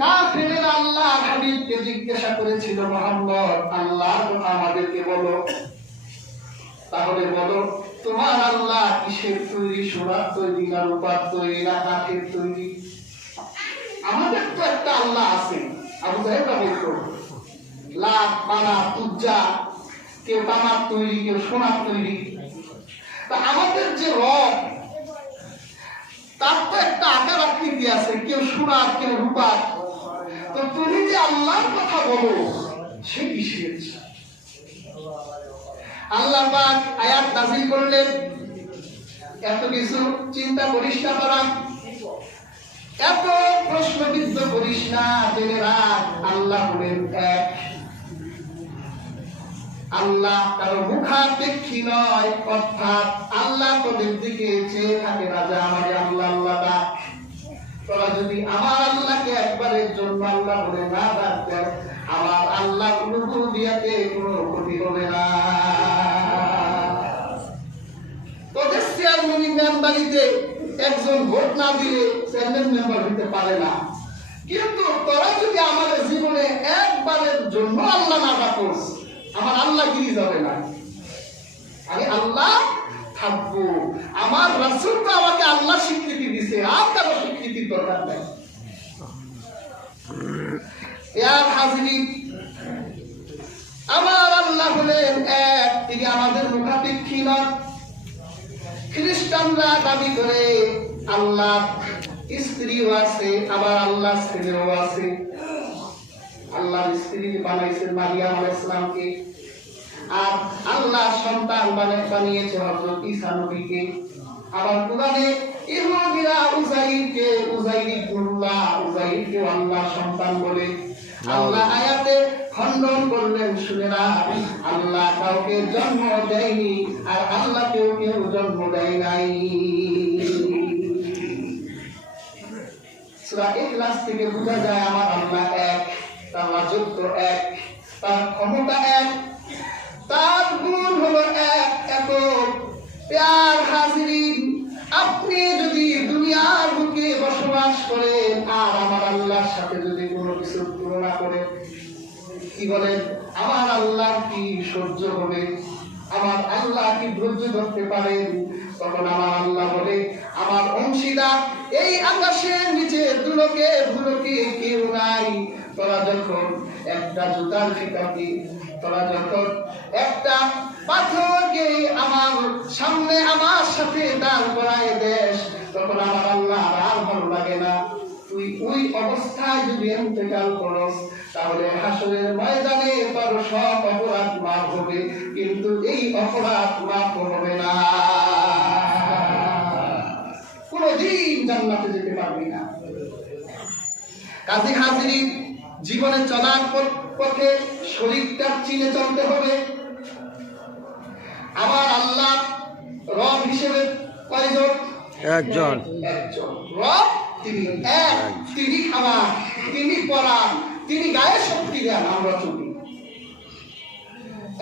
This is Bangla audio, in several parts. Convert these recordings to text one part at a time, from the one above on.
কাফেরেরা আল্লাহ হাবিবকে জিজ্ঞাসা করেছিল তাহলে বলো, তোমার আল্লাহ কিসের তৈরি সোনার তৈরি তৈরি একটা আল্লাহ আছে, আবু পানা পূজা কেউ তামার তৈরি, কেউ সোনার তৈরি। তা আমাদের যে রব, তার তো একটা আকার আকৃতি আছে, কেউ সোনার, কেউ রূপার। তো তুমি যে আল্লাহর কথা বলো, সে কিসের আল্লাহ পাক আয়াত নাযিল করলেন। এত কিছু চিন্তা করিস না তারা এত প্রশ্নবিদ্ধ করিস না জেনে রাখ আল্লাহ হলেন এক। আল্লাহ কারও মুখাপেক্ষী নয়, অর্থাৎ আল্লাহ তোদের দিকে চেয়ে থাকে রাজা আমাকে আল্লাহ আল্লাহ তোরা যদি আমার আল্লাহকে একবারের জন্য আল্লাহ বলে না ডাকতেন, আমার আল্লাহ অনুভূ দিয়াতে কোনো ক্ষতি হবে না। একজন ভোট না দিলে চেয়ারম্যান মেম্বার হতে পারে না। কিন্তু তোরা যদি আমাদের জীবনে একবারের জন্য আল্লাহ না ডাকোস, আমার আল্লাহ গিরি যাবে না। আমি আল্লাহ থাকব। আমার রাসূল তো আমাকে আল্লাহ স্বীকৃতি দিছে, আর কারও স্বীকৃতির দরকার নেই। আমার আল্লাহ হলেন এক, তিনি আমাদের মুখাপেক্ষী নন। খ্রিস্টানরা দাবি করে, আল্লাহ স্ত্রীও আছে আবার আল্লাহ ছেলেও আছে। আল্লাহ স্ত্রী বানাইছেন মারিয়াম আলাইহিস সালামকে। আর আল্লাহ সন্তান বানাই বানিয়েছে হযরত ঈসা নবীকে। আবার কোরআনে ইহুদিরা উজাইরকে উজাইর ইবনুল্লাহ উজাইরকে আল্লাহ সন্তান বলে। আল্লাহ আয়াতে খণ্ডন করলেন, শুনে না আল্লাহ কাউকে জন্ম দেয়নি আর আল্লাহ কেউ কেউ জন্ম দেয় নাই। সূরা ইখলাস থেকে বোঝা যায়, আমার আল্লাহ এক, তার রাজত্ব এক, তার ক্ষমতা এক তার গুণ হলো এক এত প্যার হাজিরিন, আপনি যদি দুনিয়ার বুকে বসবাস করেন, আর আমার আল্লাহর সাথে যদি কোনো কিছু তুলনা করেন, কি বলেন? আমার আল্লাহ কি সহ্য হবে? আমার আল্লাহ কি ধৈর্য ধরতে পারেন? তখন আমার আল্লাহ বলে, আমার অংশীদার, এই আকাশের নিচে দুলোকে ভুলোকে কেউ নাই। তোরা যখন একটা জুতার ফিতাকে তোরা যখন একটা পাথরকে আমার সামনে আমার সাথে দাঁড় করায় দেশ। তখন আমার আল্লাহ আর ভালো লাগে না। তুই ওই অবস্থায় যদি ইন্তেকাল করস, তাহলে হাসরের ময়দানে তোর সব অপরাধ মাফ হবে। কিন্তু এই অপরাধ মাফ হবে না। কোনদিন জান্নাতে যেতে পারবি না। কাজী হাজিরি জীবনে চলার পর- পথে শরীরটা চিনে চলতে হবে। আমার আল্লাহ রব হিসেবে কয়জন? একজন। রব তিনি এক তিনি খাবার তিনি তিনি গায়ে শক্তি দেন আমরা চলি।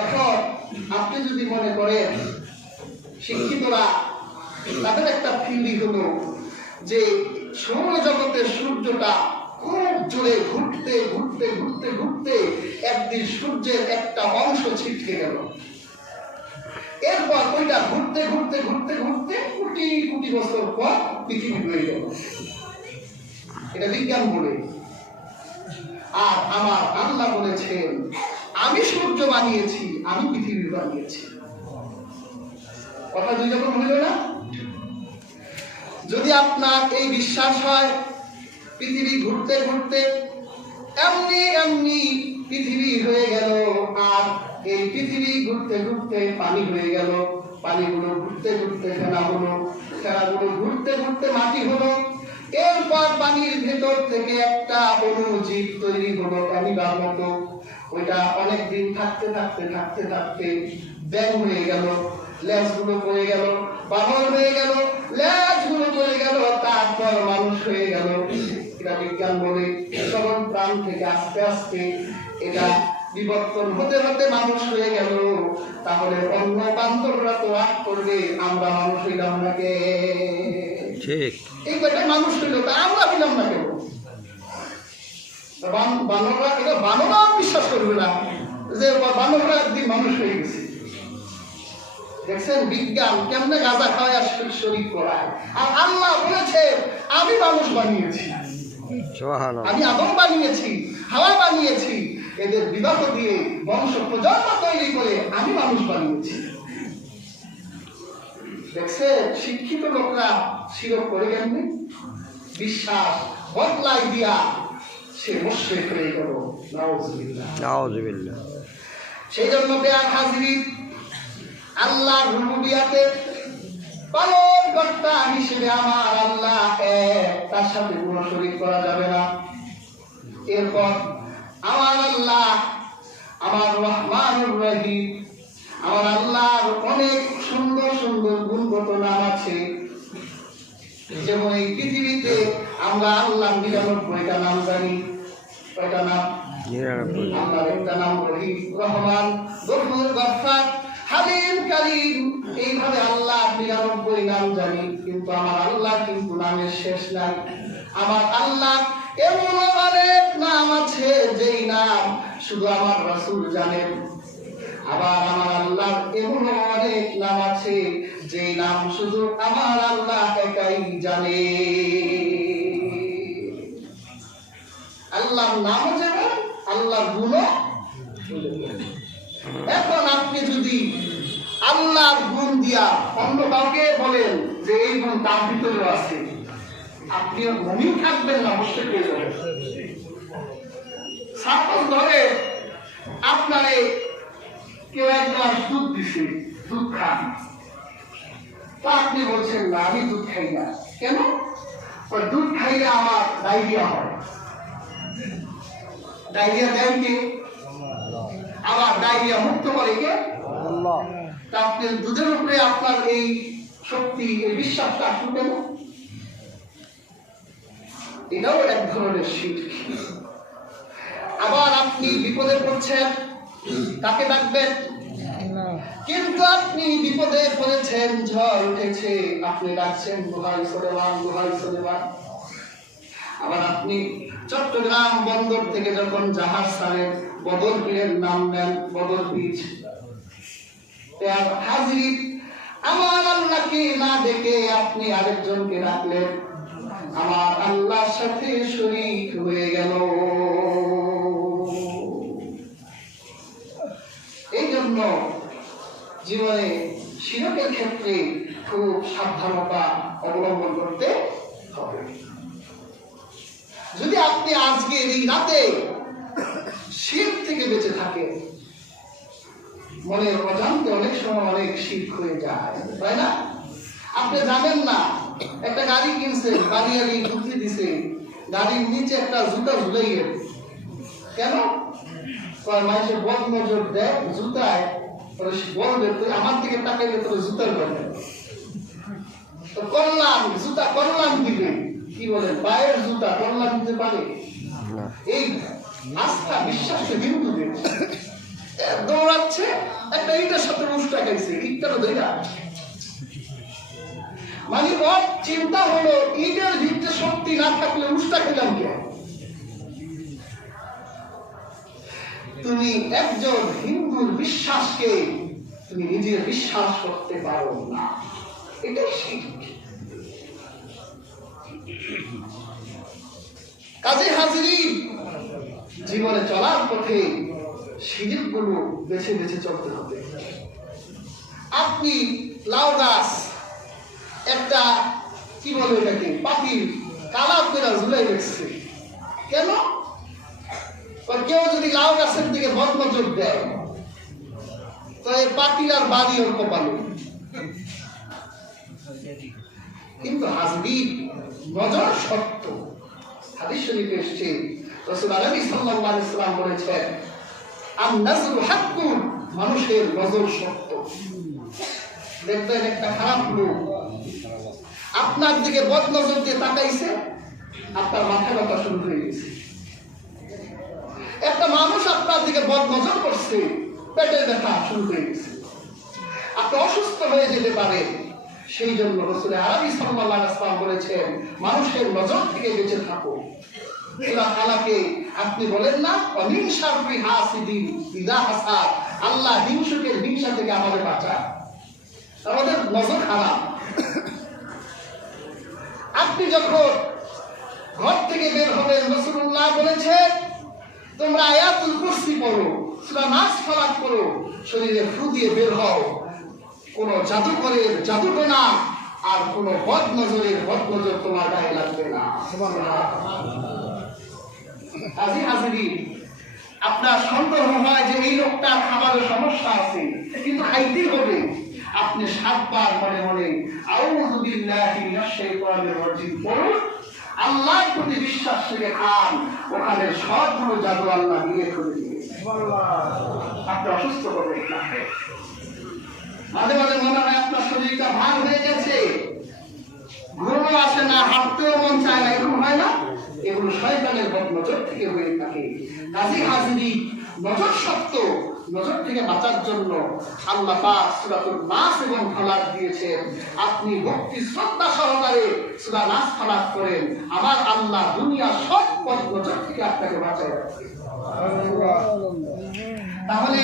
এখন আপনি যদি মনে করেন শিক্ষিতরা তাদের একটা ফিল্ডিং হলো যে সৌর জগতের সূর্যটা খুব জোরে ঘুরতে ঘুরতে ঘুরতে ঘুরতে একদিন সূর্যের একটা অংশ ছিটকে গেল। এরপর ওইটা ঘুরতে ঘুরতে ঘুরতে ঘুরতে কোটি কোটি বছর পর পৃথিবী হয়ে গেল। এটা বিজ্ঞান বলে। আর আমার আল্লাহ বলেছেন, আমি সূর্য বানিয়েছি, আমি পৃথিবী বানিয়েছি। কথা দুই রকম হইল না? যদি আপনার এই বিশ্বাস হয় পৃথিবী ঘুরতে ঘুরতে এমনি এমনি পৃথিবী হয়ে গেল, আর এই পৃথিবী ঘুরতে ঘুরতে পানি হয়ে গেল। পানিগুলো ঘুরতে ঘুরতে ফেনা হলো ফেনাগুলো ঘুরতে ঘুরতে মাটি হলো। এরপর পানির ভেতর থেকে একটা অনুজীব তৈরি হলো অ্যামিবার মতো। ওইটা অনেকদিন থাকতে থাকতে থাকতে থাকতে ব্যাং হয়ে গেল লেজগুলো পড়ে গেল বাহর হয়ে গেল লেজগুলো পড়ে গেল, তারপর মানুষ হয়ে গেল। বিজ্ঞান বলে সকল প্রাণ থেকে আস্তে আস্তে এটা বিবর্তন হতে হতে মানুষ হয়ে গেল। তাহলে অন্য বান্ধবরা তো রাগ করবে আমরা মানুষ হইলাম না কে? ঠিক। এই কয়টা মানুষ হইল তা আমরা হইলাম না বানররা এটা বানরা বিশ্বাস করবে না যে বানররা একদিন মানুষ হয়ে গেছে। দেখছেন বিজ্ঞান কেমনে গাঁজা খাওয়ায় আর শরীর- করায় আর আল্লাহ বলেছে আমি মানুষ বানিয়েছি। আমি আদম বানিয়েছি হাওয়া বানিয়েছি এদের বিবাহ দিয়ে বংশ প্রজন্ম তৈরি করে আমি মানুষ বানিয়েছি। দেখছে শিক্ষিত লোকরা শিরক করে কেমনি বিশ্বাস বদলাই দিয়া সে মুশ্রিক হয়ে গেল। নাউজুবিল্লাহ। সেই জন্য বেয়ার হাজিরি আল্লাহ রুবুবিয়াতে পালন কর্তা হিসেবে আমার আল্লাহ এক তার সাথে কোনো শরীক করা যাবে না। এরপর আমার আল্লাহ আমার রহমানুর রহিম আমার আল্লাহর অনেক সুন্দর সুন্দর গুণগত নাম আছে। যেমন এই পৃথিবীতে আমরা আল্লাহ নিরানব্বইটা নাম জানি। কয়টা নাম? আল্লাহর একটা নাম রহিম রহমান গফুর গফফার। হালিম কালিম এইভাবে আল্লাহ নিরানব্বই নাম জানি, কিন্তু আমার আল্লাহ কিন্তু নামের শেষ নাই। আমার আল্লাহ এমন অনেক নাম আছে যেই নাম শুধু আমার রাসূল জানেন। আবার আমার আল্লাহ এমন অনেক নাম আছে যেই নাম শুধু আমার আল্লাহ একাই জানে। আল্লাহর নাম যেমন আল্লাহর গুণও। এখন আপনি যদি আল্লাহর গুণ দিয়া। অন্য কাউকে বলেন যে এই গুণ তার ভিতরেও আছে। আপনি মমিন থাকবেন না, অবশ্যই পেয়ে যাবেন। সাপোজ ধরে আপনারে কেউ এক গ্লাস দুধ দিছে, দুধ খান। তা আপনি বলছেন, না, আমি দুধ খাই না। কেন? ওই দুধ খাইলে আমার ডায়রিয়া হয়। ডায়রিয়া দেয় কে? আবার ডায়রিয়া মুক্ত করে কে? আল্লাহ। আপনি দুধের উপরে আপনার এই শক্তি, এই বিশ্বাসটা আসুন কেন? এটাও এক ধরনের শীত। আবার আপনি বিপদে পড়ছেন কাকে ডাকবেন। কিন্তু আপনি বিপদে পড়েছেন, ঝড় উঠেছে, আপনি ডাকছেন দোহাই সরেবান দোহাই সরেবান আবার আপনি চট্টগ্রাম বন্দর থেকে যখন জাহাজ ছাড়েন, বদর পীরের নাম নেন বদর বীজ তার হাজিরি। আমার আল্লাহকে না ডেকে আপনি আরেকজনকে ডাকলেন আমার আল্লাহর সাথে শরীক হয়ে গেল। এই জন্য জীবনে শিরকের ক্ষেত্রে খুব সাবধানতা অবলম্বন করতে হবে। যদি আপনি আজকে এই রাতে শীত থেকে বেঁচে থাকেন মনের অজান্তে অনেক সময় অনেক শীত হয়ে যায় তাই না? আপনি জানেন না একটা গাড়ি কিনছেন গাড়ি আগে ঢুকতে দিছে গাড়ির নিচে একটা জুতা ঝুলাইয়ে কেন? কয় মানুষের বদ নজর দেয় জুতায় বলবে তুই আমার দিকে তাকাইলে তোর জুতার বলবে তো কল্যাণ জুতা কল্যাণ দিবে। কি বলেন? পায়ের জুতা কল্যাণ দিতে পারে? এই আস্থা বিশ্বাস হিন্দুদের। দৌড়াচ্ছে, একটা ইটের সাথে উষ্টা খাইছে ইটটা ধইরা। মানে ওর চিন্তা হলো, ইটের ভিতরে শক্তি না থাকলে উষ্টা খেলাম কে? তুমি একজন হিন্দুর বিশ্বাসকে তুমি নিজের বিশ্বাস করতে পারো না। এটাই শিখ। কাজে হাজিরি, জীবনে চলার পথে সিঁড়িরগুলো বেছে বেছে চলতে হবে। আপনি লাউ গাছ, একটা, কি বলে এটাকে, পাখির কালার করে ঝুলাই রেখেছে কেন? কেউ যদি লাউ গাছের দিকে বদ নজর দেয় তো এই পাখির আর বাড়ি ওর কপালে। কিন্তু হাজরি নজর সত্য। হাদিস শরীফে এসেছে, রাসূল সাল্লাল্লাহু আলাইহি বলেছেন মানুষের নজর সত্য দেখবেন একটা খারাপ লোক আপনার দিকে বদ নজর দিয়ে তাকাইছে, আপনার মাথা ব্যথা শুরু হয়ে গেছে। একটা মানুষ আপনার দিকে বদ নজর করছে, পেটের ব্যথা শুরু হয়ে গেছে। আপনি অসুস্থ হয়ে যেতে পারেন সেই জন্য রসুল আরবি সাল্লাল্লাহু আলাইহি বলেছেন, মানুষের নজর থেকে বেঁচে থাকো। আল্লাহ তাআলাকে আপনি বলেন না শাররি হাসিদিন, ইদা হাসাদ। আল্লাহ হিংসুকের হিংসা থেকে আমাদের বাঁচায় আমাদের নজর খারাপ আপনি যখন ঘর থেকে বের হবেন রসুল্লাহ বলেছেন, তোমরা আয়াতুল কুরসি পড়ো, সূরা নাস ফালাক করো শরীরে ফু দিয়ে বের হও। কোন জাদুকরের জাদুটোনা আর কোন বদ নজরের বদ নজর তোমার গায়ে লাগবে না। হাজি হাজিরি আপনার সন্দেহ হয় যে এই লোকটার খাবারের সমস্যা আছে কিন্তু খাইতেই হবে। আপনি সাতবার মনে মনে পড়ুন। আল্লাহর প্রতি বিশ্বাস থেকে খান ওখানে সবগুলো জাদু আল্লাহ নিয়ে করে দিবে আপনি অসুস্থ করবেন না। মাঝে মাঝে মনে হয় আপনার শরীরটা ভাগ হয়ে গেছে। ঘুমও আসে না, হাঁটতেও মন চায় না, এরকম হয় না? এগুলো শয়তানের নজর থেকে হয়ে থাকে। কাজী হাজিরি, নজর সত্য নজর থেকে বাঁচার জন্য আল্লাহ পাক সূরাতুল নাস এবং ফালাক দিয়েছেন। আপনি ভক্তি, শ্রদ্ধা সহকারে সূরা নাস ফালাক করেন। আমার আল্লাহ দুনিয়া সব পথ নজর থেকে আপনাকে বাঁচায় রাখবে তাহলে